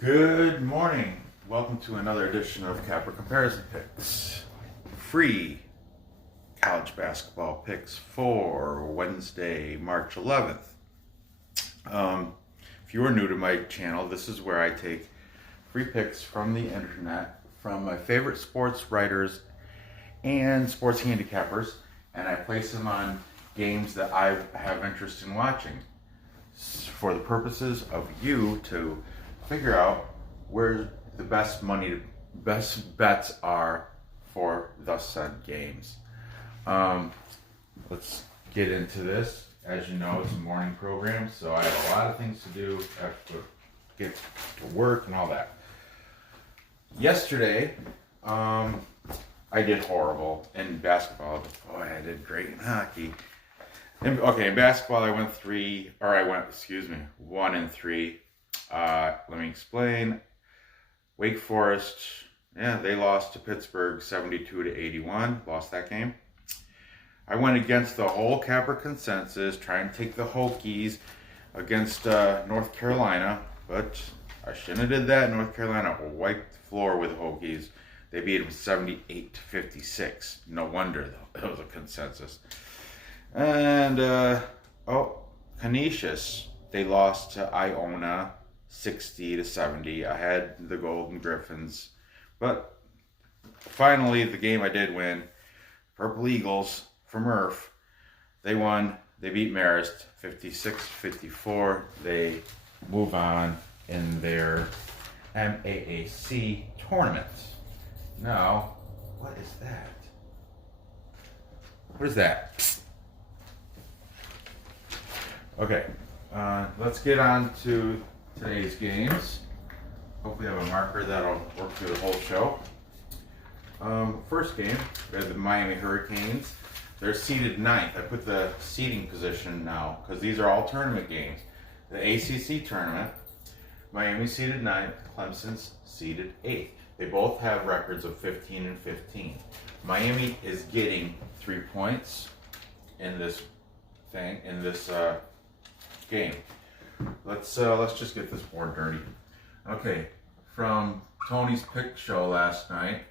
Good morning. Welcome to another edition of Capper Comparison Picks. Free college basketball picks for Wednesday, March 11th. If you are new to my channel, this is where I take free picks from the internet from my favorite sports writers and sports handicappers, and I place them on games that I have interest in watching for the purposes of you to figure out where the best bets are for the said games. Let's get into this. As you know, it's a morning program, so I have a lot of things to do. I have to get to work and all that. Yesterday, I did horrible in basketball. Boy, I did great in hockey. In basketball, I went 1 and 3. Let me explain. Wake Forest, they lost to Pittsburgh 72-81. Lost that game. I went against the whole Capper consensus, trying to take the Hokies against North Carolina, but I shouldn't have did that. North Carolina wiped the floor with the Hokies. They beat them 78-56. No wonder, though. It was a consensus. And, Canisius, they lost to Iona 60-70. I had the Golden Griffins. But finally, the game I did win, Purple Eagles from Murph, they won. They beat Marist 56-54. They move on in their MAAC tournament. Now, what is that? What is that? Psst. Okay, let's get on to today's games. Hopefully I have a marker that'll work through the whole show. First game, we have the Miami Hurricanes. They're seeded 9th. I put the seeding position now because these are all tournament games. The ACC tournament, Miami seeded 9th, Clemson's seeded 8th. They both have records of 15-15. Miami is getting 3 points in this game. Let's just get this board dirty. Okay, from Tony's pick show last night,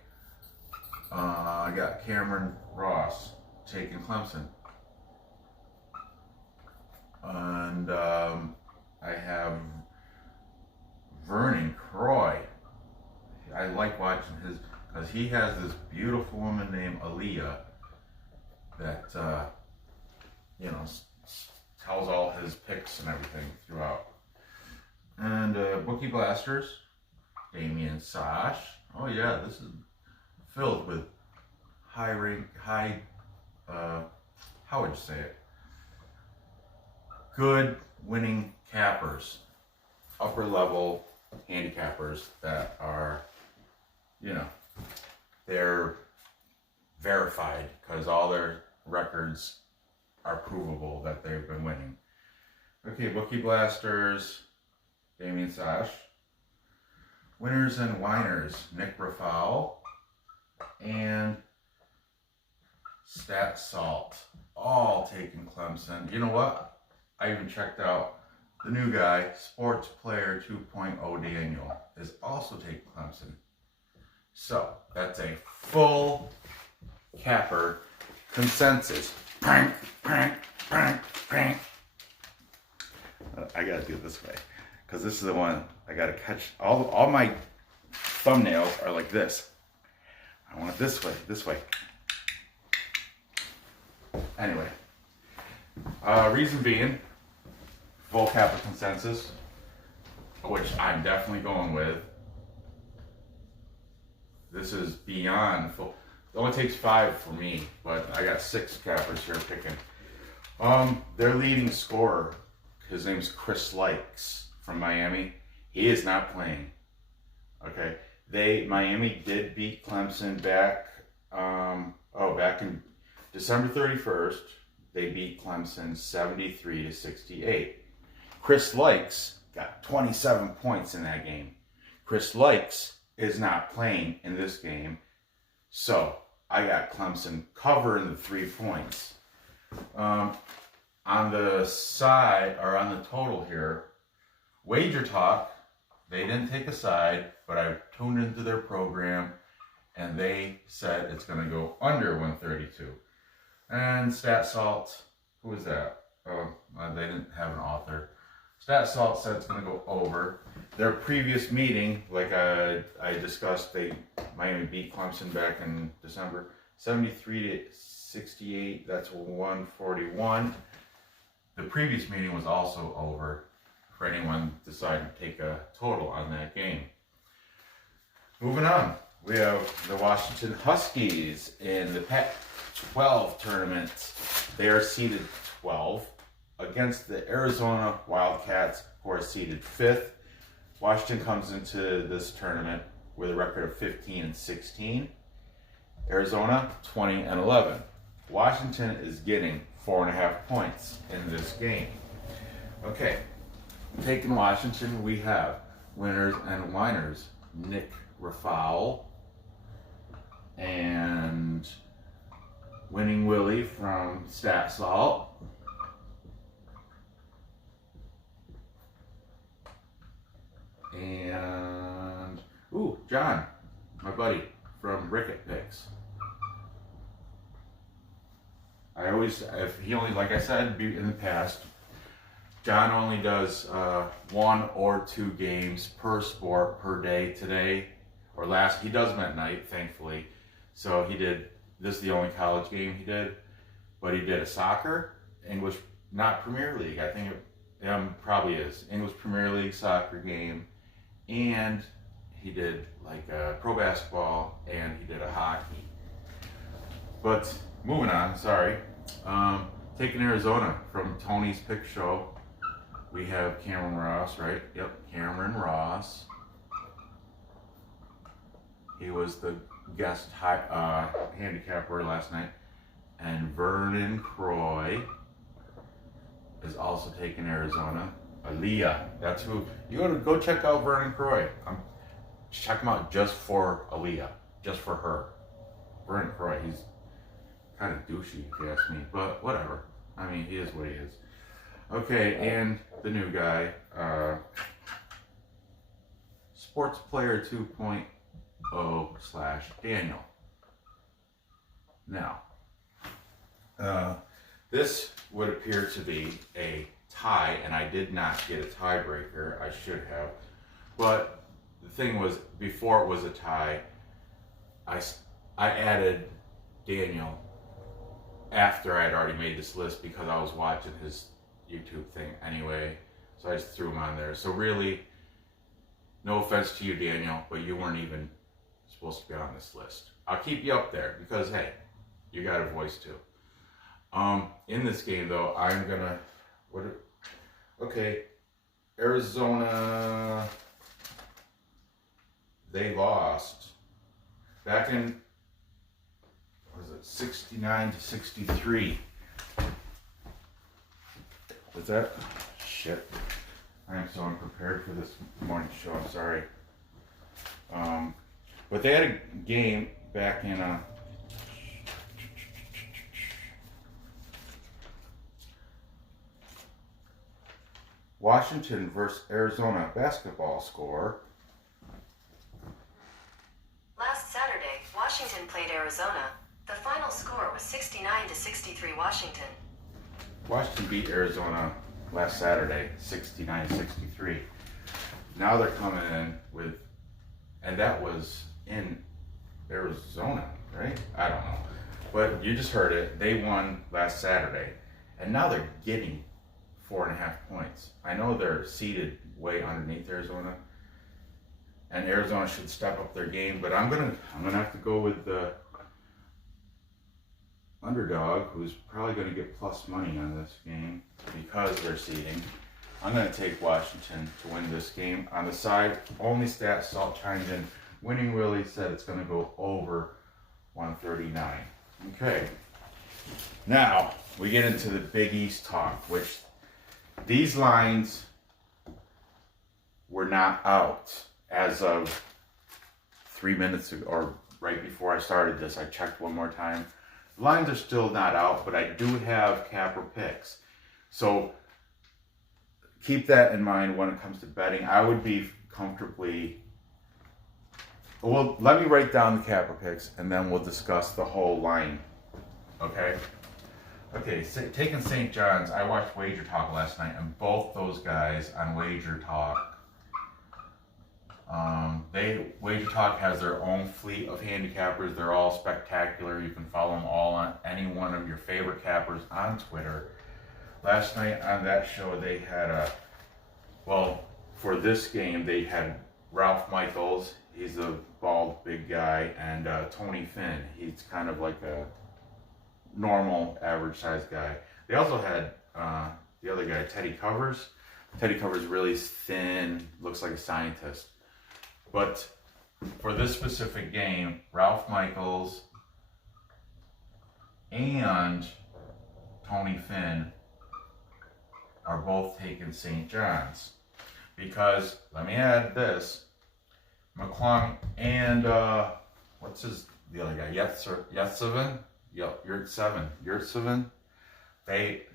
I got Cameron Ross taking Clemson, and I have Vernon Croy. I like watching his because he has this beautiful woman named Aaliyah that tells all his picks and everything throughout. And Bookie Blasters, Damian Sash. Oh yeah, this is filled with how would you say it? Good winning cappers, upper level handicappers that are, they're verified because all their records are provable that they've been winning. Okay, Bookie Blasters, Damian Sash. Winners and Whiners, Nick Rafal and Stat Salt, all taking Clemson. You know what? I even checked out the new guy, Sports Player 2.0 Daniel, is also taking Clemson. So, that's a full capper consensus. Prank, prank, prank, prank. I gotta do it this way, because this is the one I gotta catch. All my thumbnails are like this. I want it this way. Anyway, reason being, full capper consensus, which I'm definitely going with. This is beyond full. It only takes 5 for me, but I got 6 cappers here picking. Their leading scorer, his name's Chris Likes from Miami. He is not playing. Okay, Miami did beat Clemson back in December 31st. They beat Clemson 73-68. Chris Likes got 27 points in that game. Chris Likes is not playing in this game. So, I got Clemson covering the 3 points. On the side, or on the total here, Wager Talk They didn't take a side, but I tuned into their program, and they said it's going to go under 132. And Stat Salt, who was that? Oh, they didn't have an author. Stat Salt said it's going to go over. Their previous meeting, like I discussed, Miami beat Clemson back in December, 73-68. That's 141. The previous meeting was also over for anyone deciding to take a total on that game. Moving on, we have the Washington Huskies in the Pac-12 tournament. They are seeded 12 against the Arizona Wildcats, who are seeded 5th. Washington comes into this tournament with a record of 15-16. Arizona 20-11. Washington is getting 4.5 points in this game. Okay, taking Washington, we have winners and whiners. Nick Rafal and Winning Willie from Stat Salt. And John, my buddy from Ricket Picks. If he only, like I said in the past, John only does 1 or 2 games per sport per day. Today or last, he does them at night, thankfully. So this is the only college game he did, but he did a soccer, English, not Premier League, I think it probably is, English Premier League soccer game, and he did like a pro basketball, and he did a hockey. But moving on, sorry. Taking Arizona from Tony's Pick Show, we have Cameron Ross, right? Yep, Cameron Ross. He was the guest handicapper last night. And Vernon Croy is also taking Arizona. Aaliyah, that's who. You gotta go check out Vernon Croy. Check him out just for Aaliyah, just for her. Vernon Croy, he's kind of douchey if you ask me, but whatever. I mean, he is what he is. Okay, and the new guy, Sports Player 2.0 / Daniel. Now, this would appear to be a tie, and I did not get a tiebreaker. I should have. But the thing was, before it was a tie, I added Daniel after I had already made this list because I was watching his YouTube thing anyway. So I just threw him on there. So really, no offense to you, Daniel, but you weren't even supposed to be on this list. I'll keep you up there because, hey, you got a voice too. In this game, though, I'm gonna. Okay, Arizona. They lost back in. Was it 69-63? Was that? Shit. I am so unprepared for this morning show. I'm sorry. But they had a game back in Washington versus Arizona basketball score. Last Saturday, Washington played Arizona. The final score was 69-63 Washington. Washington beat Arizona last Saturday, 69-63. Now they're coming in with, and that was in Arizona, right? I don't know. But you just heard it. They won last Saturday, and now they're getting 4.5 points. I know they're seated way underneath Arizona, and Arizona should step up their game, but I'm gonna have to go with the underdog, who's probably going to get plus money on this game because they're seeding. I'm going to take Washington to win this game. On the side, only Stat Salt chimed in. Winning Willie said it's going to go over 139. Okay. Now, we get into the Big East talk, which these lines were not out as of 3 minutes ago, or right before I started this. I checked one more time. Lines are still not out, but I do have capper picks. So keep that in mind when it comes to betting. I would be comfortably. Well, let me write down the capper picks, and then we'll discuss the whole line. Okay. Okay. Taking St. John's, I watched Wager Talk last night, and both those guys on Wager Talk. Wager Talk has their own fleet of handicappers. They're all spectacular. You can follow them all on any one of your favorite cappers on Twitter. Last night on that show, they had for this game, they had Ralph Michaels. He's a bald, big guy, and Tony Finn. He's kind of like a normal, average-sized guy. They also had the other guy, Teddy Covers. Teddy Covers really thin, looks like a scientist. But for this specific game, Ralph Michaels and Tony Finn are both taking St. John's. Because, let me add this, McClung and, what's the other guy, Yurtseven,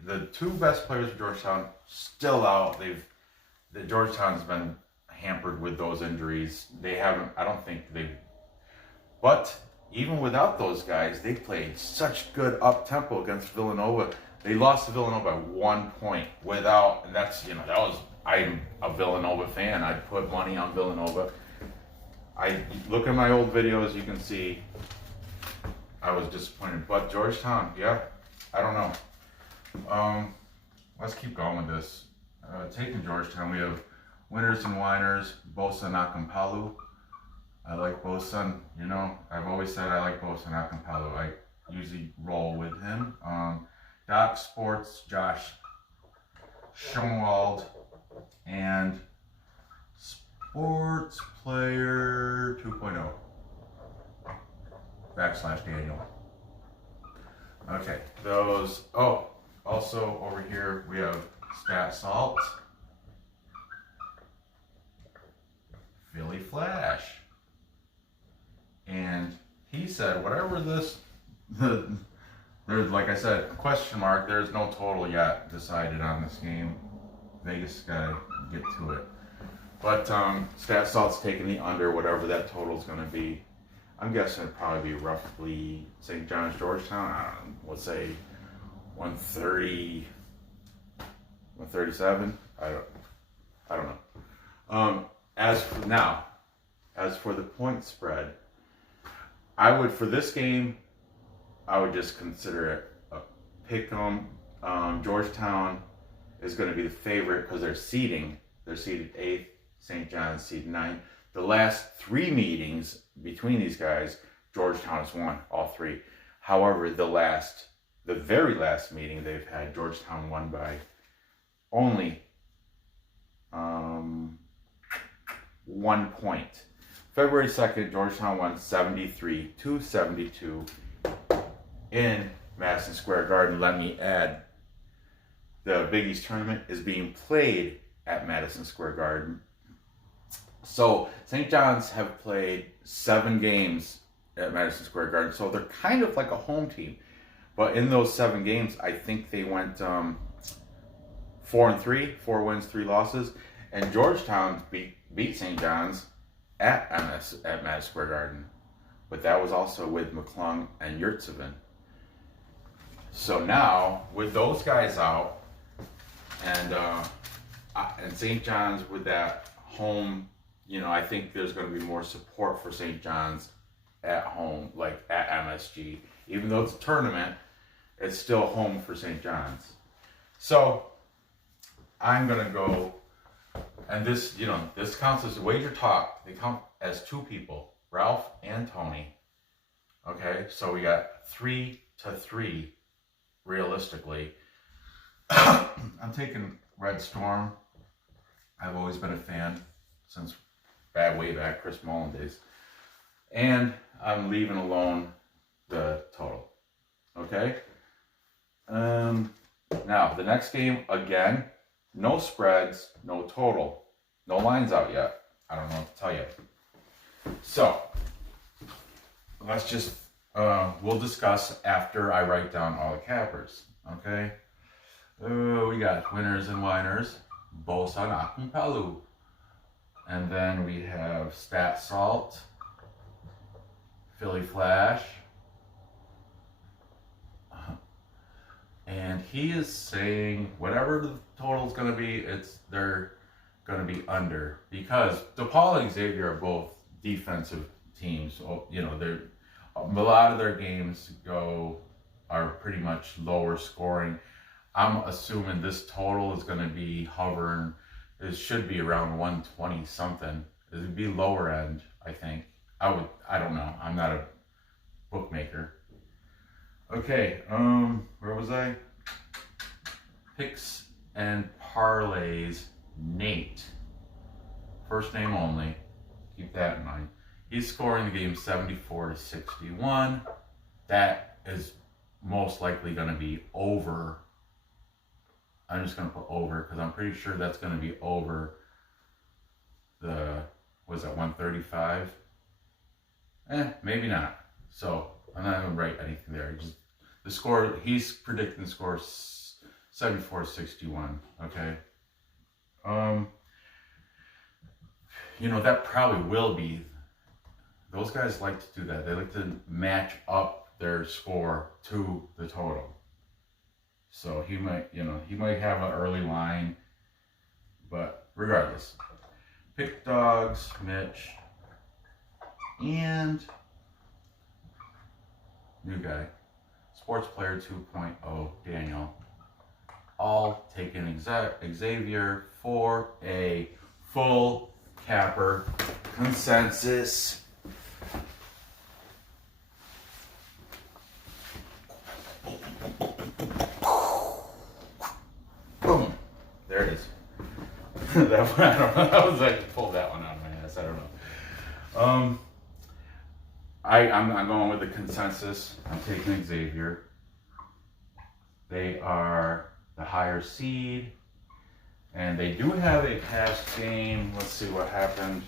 the two best players of Georgetown, still out. Georgetown's been hampered with those injuries. But even without those guys, they played such good up-tempo against Villanova. They lost to Villanova by 1 point I'm a Villanova fan. I'd put money on Villanova. I look at my old videos, you can see I was disappointed. But Georgetown, yeah, I don't know. Let's keep going with this. Taking Georgetown, we have winners and whiners, Bosa Nakampalu. I like Bosa. I've always said I like Bosa Nakampalu. I usually roll with him. Doc Sports, Josh Schoenwald, and Sports Player 2.0 / Daniel. Okay, also over here we have Stat Salt, Philly Flash, and he said whatever there's, like I said, a question mark. There's no total yet decided on this game. Vegas gotta get to it. But Stat Salt's taking the under, whatever that total's gonna be. I'm guessing it'd probably be roughly St. John's, Georgetown. I don't know, let's say 130, 137. I don't know. As for the point spread, for this game, I would just consider it a pick 'em. Georgetown is going to be the favorite because they're seeded 8th, St. John's seeded 9th. The last 3 meetings between these guys, Georgetown has won all 3. However, the very last meeting they've had, Georgetown won by only 1 point. February 2nd, Georgetown won 73-72 in Madison Square Garden. Let me add, the Big East tournament is being played at Madison Square Garden. So St. John's have played 7 games at Madison Square Garden. So they're kind of like a home team. But in those 7 games, I think they went 4-3, 4 wins, 3 losses. And Georgetown beat St. John's at Madison Square Garden. But that was also with McClung and Yurtseven. So now, with those guys out, and St. John's with that home, I think there's going to be more support for St. John's at home, like at MSG. Even though it's a tournament, it's still home for St. John's. So I'm going to go, and this counts as Wager Talk. They count as 2 people, Ralph and Tony. Okay, so we got 3-3 realistically. I'm taking Red Storm. I've always been a fan since way back Chris Mullen days. And I'm leaving alone the total. Okay? Now, the next game, again, no spreads, no total. No lines out yet. I don't know what to tell you. So, let's just, we'll discuss after I write down all the cappers. Okay? We got winners and whiners. Bosan Akínpelú. And then we have Stat Salt, Philly Flash. And he is saying whatever the total is going to be, they're going to be under, because DePaul and Xavier are both defensive teams. So, you know, they're a lot of their games are pretty much lower scoring. I'm assuming this total is going to be hovering. It should be around 120 something. It would be lower end, I think. I don't know. I'm not a bookmaker. Okay, where was I? Picks and parlays, Nate. First name only. Keep that in mind. He's scoring the game 74-61. That is most likely going to be over. I'm just going to put over because I'm pretty sure that's going to be over the, was that 135? Maybe not. So I'm not going to write anything there. Just the score, he's predicting the score 74-61. Okay. You know, that probably will be, those guys like to do that. They like to match up their score to the total. So he might, you know, he might have an early line, but regardless. Pick dogs, Mitch, and new guy, Sports Player 2.0, Daniel. All taking Xavier for a full capper consensus. Boom. There it is. That one, I don't know. I was like, pulled that one out of my ass. I don't know. I'm going with the consensus. I'm taking Xavier. They are the higher seed, and they do have a past game. Let's see what happened.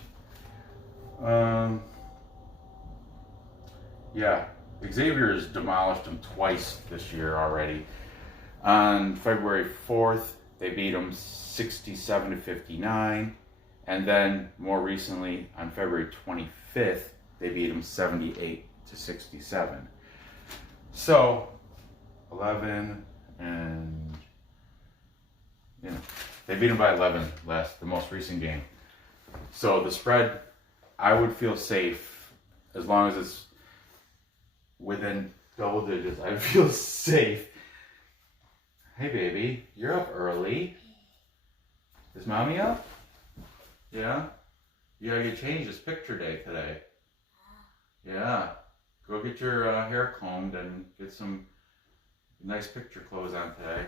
Yeah, Xavier has demolished them twice this year already. On February 4th, they beat them 67-59, and then more recently, on February 25th, they beat them 78-67. So 11 and, you know, they beat them by 11 the most recent game. So the spread, I would feel safe as long as it's within double digits. I feel safe. Hey baby, you're up early. Is mommy up? Yeah? You gotta get changed. It's picture day today. Yeah. Go get your hair combed and get some nice picture clothes on today.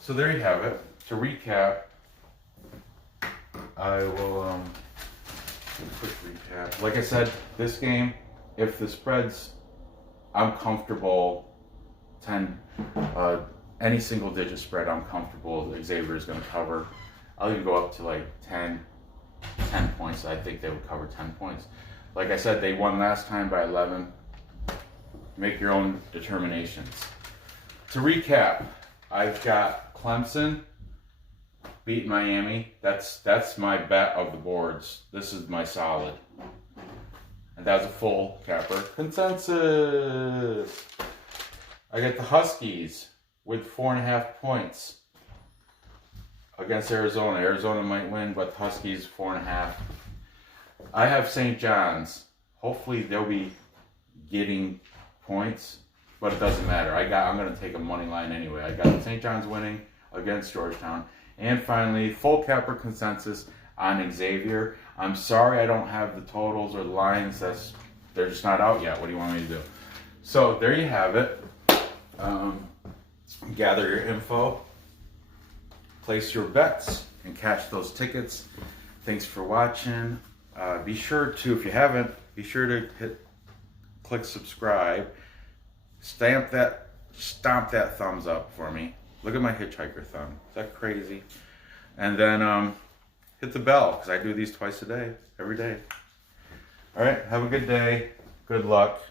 So there you have it. To recap, I will do a quick recap. Like I said, this game, if the spreads, I'm comfortable 10, any single digit spread, I'm comfortable Xavier is going to cover. I'll even go up to like 10 points. I think they would cover 10 points. Like I said, they won last time by 11. Make your own determinations. To recap, I've got Clemson beat Miami. That's my bet of the boards. This is my solid. And that's a full capper consensus. I got the Huskies with 4.5 points against Arizona. Arizona might win, but the Huskies 4.5. I have St. John's. Hopefully they'll be getting points, but it doesn't matter. I'm going to take a money line anyway. I got St. John's winning against Georgetown. And finally, full capper consensus on Xavier. I'm sorry I don't have the totals or the lines. They're just not out yet. What do you want me to do? So there you have it. Gather your info, place your bets, and catch those tickets. Thanks for watching. Be sure to, if you haven't, be sure to click subscribe. Stomp that thumbs up for me. Look at my hitchhiker thumb. Is that crazy? And then hit the bell, because I do these twice a day, every day. All right, have a good day. Good luck.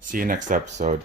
See you next episode.